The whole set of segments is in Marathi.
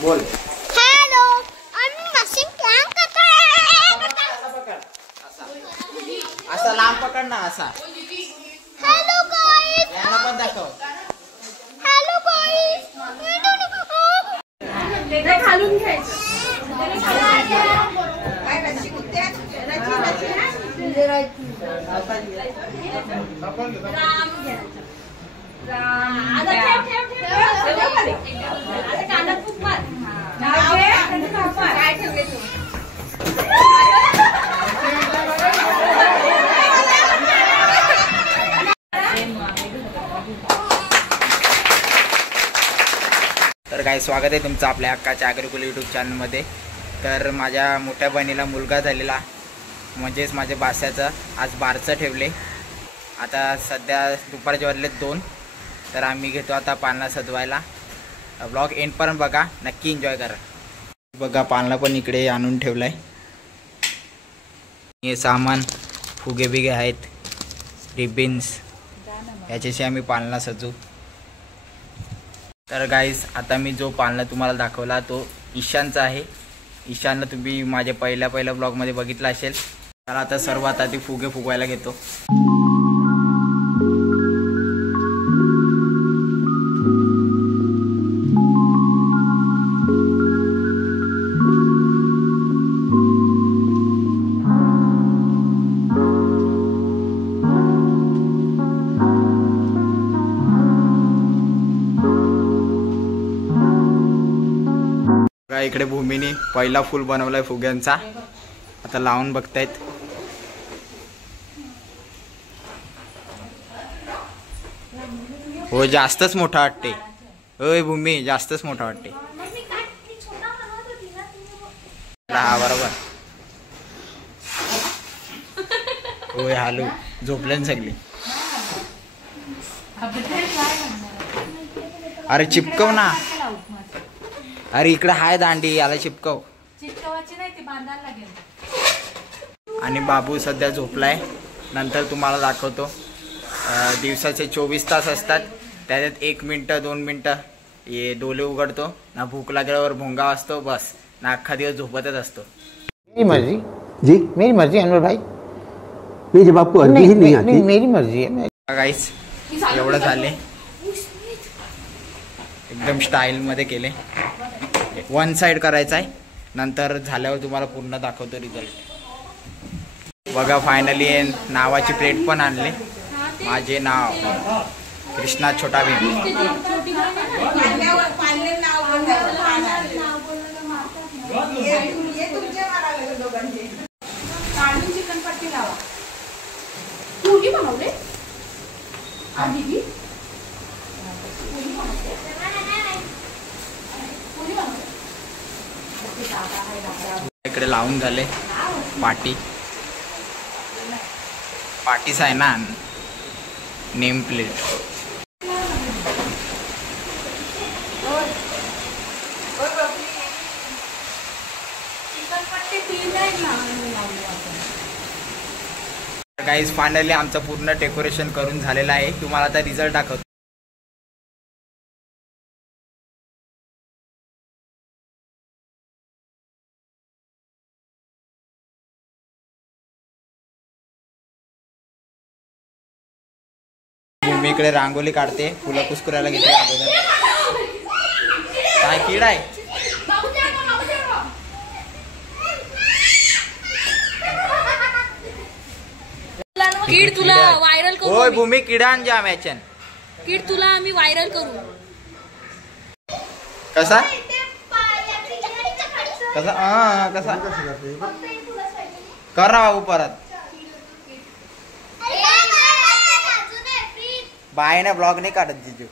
बोल हॅलो आम्ही मशीन काम करतोय. असा लांब पकड ना असा. हॅलो गाईस यांना पण दाखव. हॅलो गाईस ते खालून घ्यायचं. तर काय स्वागत आहे तुमचं आपल्या हक्काच्या अग्रिकुल यूट्यूब चॅनलमध्ये. तर माझ्या मोठ्या बहिणीला मुलगा झालेला, म्हणजेच माझ्या बास्याचं आज बारसं ठेवले. आता सध्या दुपारचे वाजले 2. तर आम्ही घेतो आता पालना सजवायला. ब्लॉग एंडपर्यंत बघा, नक्की एन्जॉय करा. बघा पालना पण इकडे आणून ठेवलं आहे. हे सामान फुगे बिगे आहेत, रिबिन्स, याच्याशी आम्ही पालना सजू. तर गाईस आता मी जो पालना तुम्हाला दाखवला तो ईशानचा आहे. ईशानला तुम्ही माझ्या पहिल्या ब्लॉगमध्ये बघितला असेल. तर आता सर्वात आधी फुगे फुगवायला घेतो. इकडे भूमीने पहिला फूल बनवलाय फुग्यांचा, आता लावून बघतायत. हो जास्तच मोठा वाटते. होय भूमी जास्तच मोठा वाटते. हा बरोबर. होय हालू झोपल्यान सगळी. अरे चिपकव ना. अरे इकडे हाय दांडी, याला चिपकव. चिपकवायची नाही, ती बांधायला लागेल. आणि बाबू सध्या झोपलाय. नंतर तुम्हाला दाखवतो. दिवसाचे 24 तास असतात, त्याच्यात 1 मिनिटं 2 मिनिटं हे डोले उघडतो ना, भूक लागल्यावर भोंगा असतो, बस ना अख्खा दिवस झोपतच असतो. मेरी मर्जी जी, मेरी मर्जी अनवर भाई. ये जब आपको अरबी ही नहीं आती. मेरी मर्जी है. गाईस एवढं झाले, एकदम स्टाईल मध्ये केले. 1 साइड करायचा आहे, नंतर झाल्यावर तुम्हाला पूर्ण दाखवतो रिझल्ट. बघा फायनली नावाची प्लेट पण आणले. माझे नाव कृष्णा छोटा भीम. इकडे लावून झाले पाटीस आहे ना, नेम प्लेट. गाईज फायनली आमचं पूर्ण डेकोरेशन करून झालेलं आहे. तुम्हाला आता रिझल्ट दाखवतो. मी इकडे रांगोली काढते, फुलं कुस्कुरायला घेते. काय कीड आहे? कीड तुला व्हायरल करू. होय भूमी किडान जाम याच्यान. कीड तुला आम्ही व्हायरल करू. कसा कसा कसा कर ना बाबू परत. बायने ब्लॉग नाही काढत जिजू.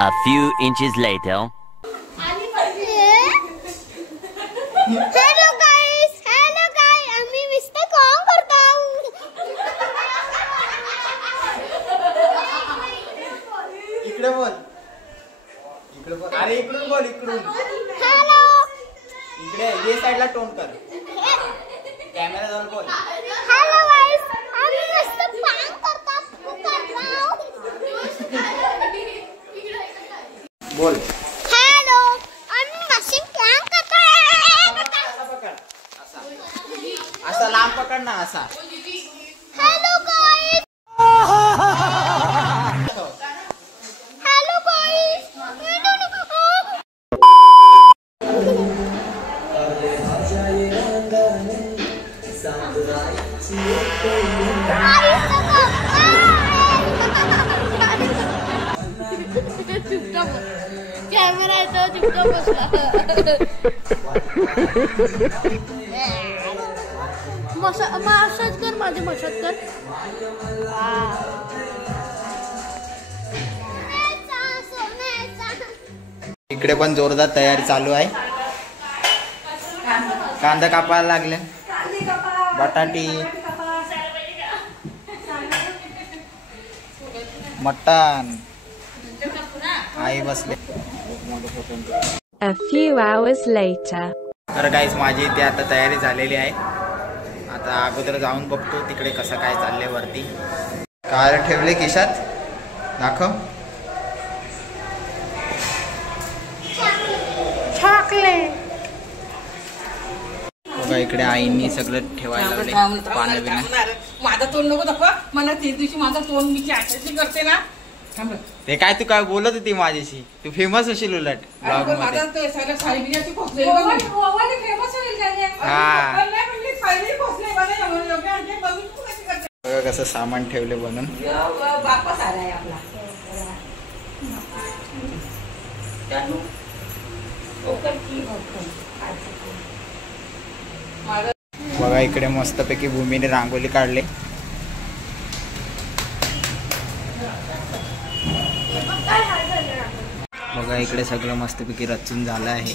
A few inches later. Hello guys, आम्ही मिस्टर काम करतो. इकडे बोल. अरे इकडून बोल इकडून. हॅलो. इकडे ये साईडला टोन कर. कॅमेरा जवळ बोल. हॅलो गाईस, आम्ही मस्त काम करतात. बोल. हॅलो, आम्ही मशीन काम करतोय. असा लांब पकड ना असा. हॅलो गाईस. हॅलो गाईस. कॅमेरा येतो चुपचाप बसला. मसाज कर माझे मसाज कर. इकडे पण जोरदार तयारी चालू आहे. कांदा कापायला लागले. बटाटी मटण आई बसले. A few hours later. तर गाईस माझी इथे आता तयारी झालेली आहे. आता अगोदर जाऊन बघतो तिकडे कसं काय चाललंय वरती. काय ठेवले खिशात दाखव. चॉकलेट. बघा इकडे आईनी सगळं ठेवायला लावले. पानं बिनं. माझा तोंड नको दाखवा मला. ते दिवशी माझा तोंड मी अशाची करते ना. ते काय तू काय बोलत होती माझ्याशी. तू फेमस होशील उलट ब्लॉग मध्ये. बघा कसं सामान ठेवले बनून. वापस आलाय आपला. बघा इकडे मस्तपैकी भूमीने रांगोली काढले. बघा इकडे सगळं मस्तपैकी रचून झालं आहे.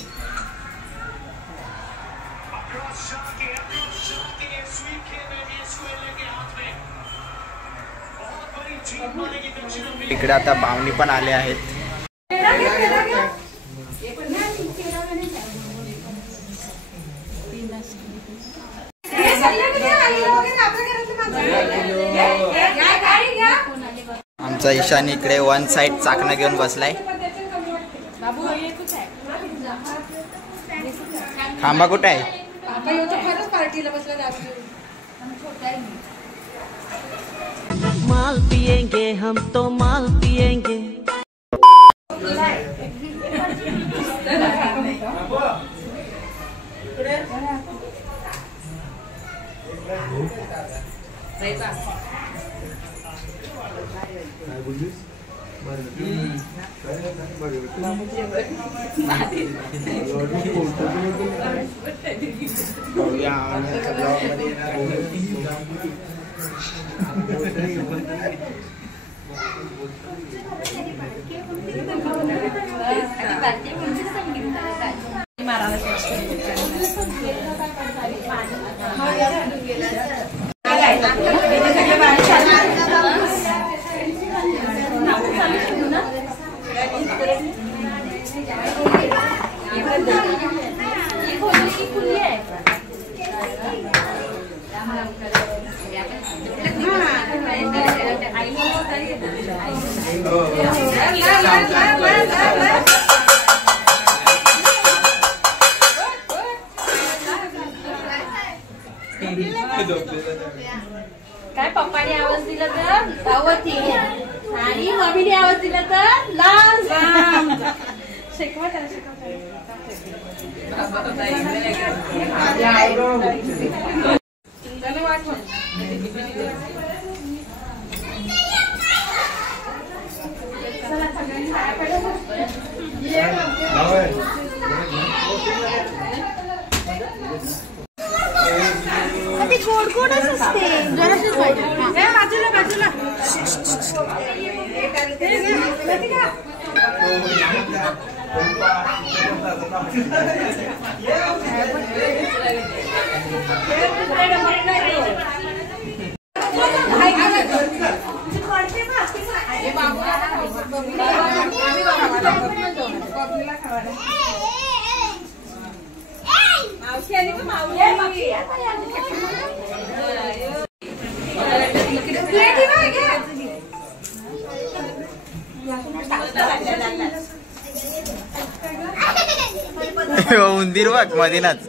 इकडे आता पाहुणे पण आले आहेत. आमचा ईशान इकडे वन साइड चाकणं घेऊन बसलाय. खांबा कुठे आहे. माल पिएंगे हम तो माल पिएंगे. काय पप्पाने आवाज दिला तर दावती आणि मम्मीने आवाज दिला तर लांब. शिकवा त्याला ते गोड गोडच असते. जरासच पाहिजे. बाजूला बाजूला. बबलीला खावायला. मावशी आली का मावशी? उंदीर बघ मधीनाच.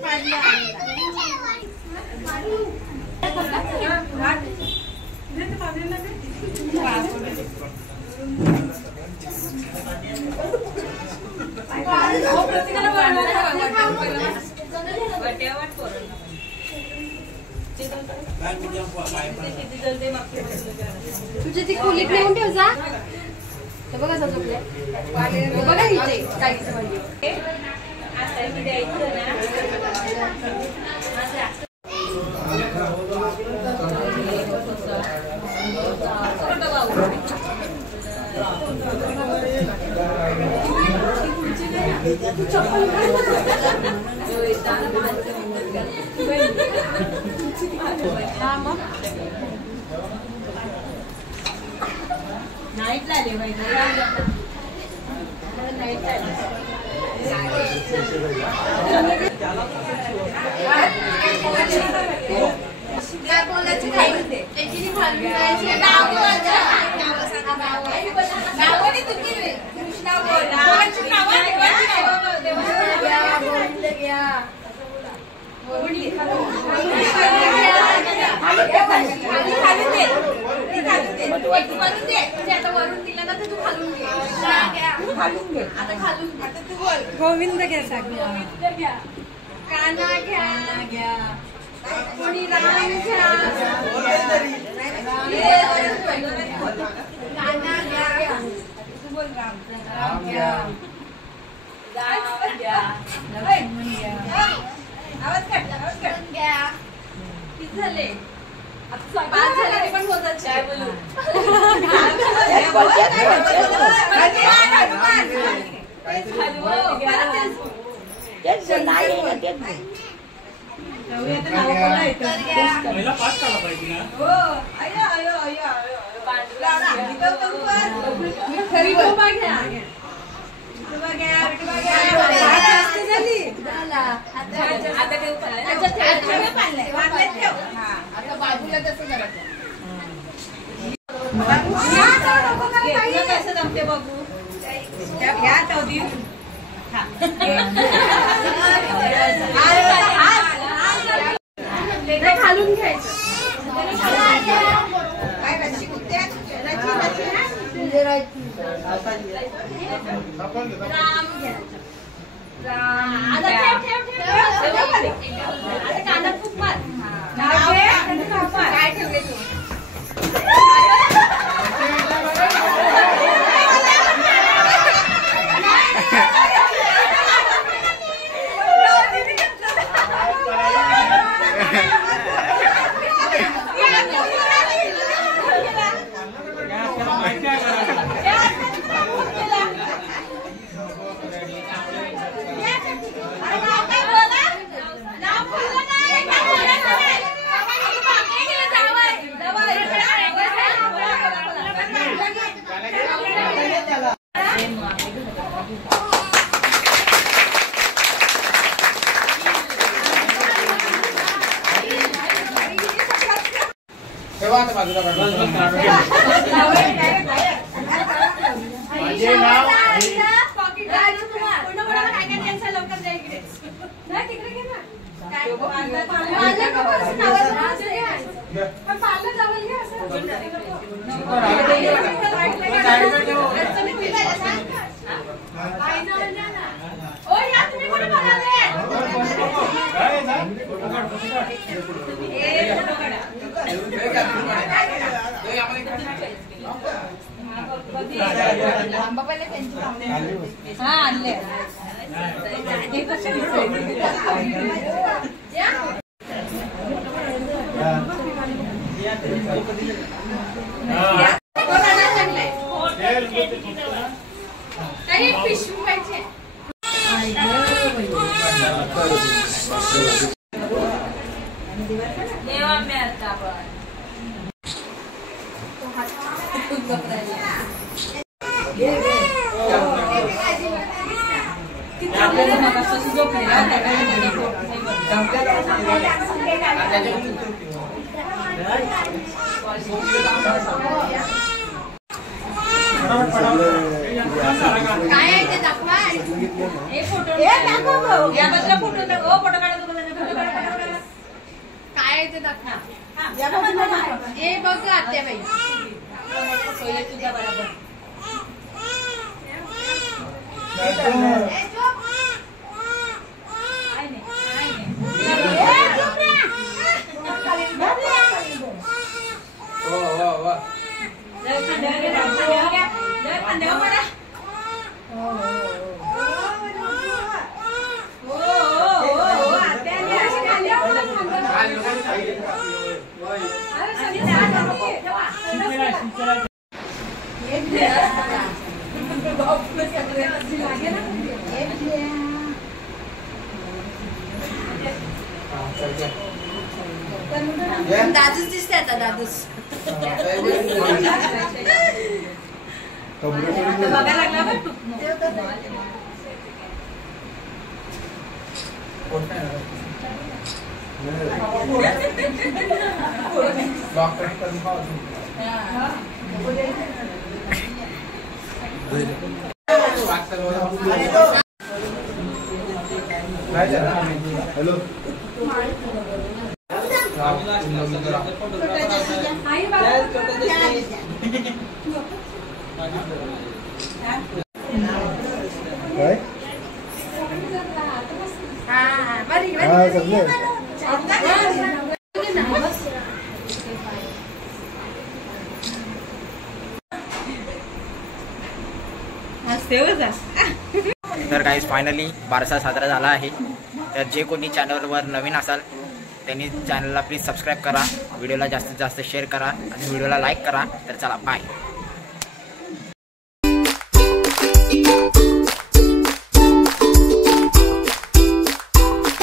तुझी ती खोलीत नेऊन ठेव जा. बघा झोपले बघा इथे काय नाईट आले वरून दिला ना तर तू खालून घे. आता खालून आता तू बोल. गोविंद घ्या काना घ्या कोणी राम घ्या काना घ्या तू बोल राम घ्या लक्ष्मण घ्या. आवाज काढ घ्या. किती झाले? पाच झाले पण होतात काय बोलू. बाजूला तसं कसं जमते बघू. घ्या चौधी खालून घ्यायचं. राम घ्या कानात खूप मार काय ठेवले तू. आपल्याला मग असं झोपलेला काय आहे ते दाखवा. हे फोटो या बाजूला फोटो दाखव. फोटो काढा तुम्हाला. काय आहे ते दाखवा. हे बघ आत्याबाई. तुझ्या बरोबर दादूच दिसते आता. दादूच बघायला लागला बघ. हॅलो तर गाईज फायनली बारसा साजरा झाला आहे. तर जे कोणी चॅनलवर नवीन असाल त्यांनी चॅनलला प्लीज सबस्क्राईब करा, व्हिडिओला जास्तीत जास्त शेअर करा आणि व्हिडिओला लाईक करा. तर चला बाय.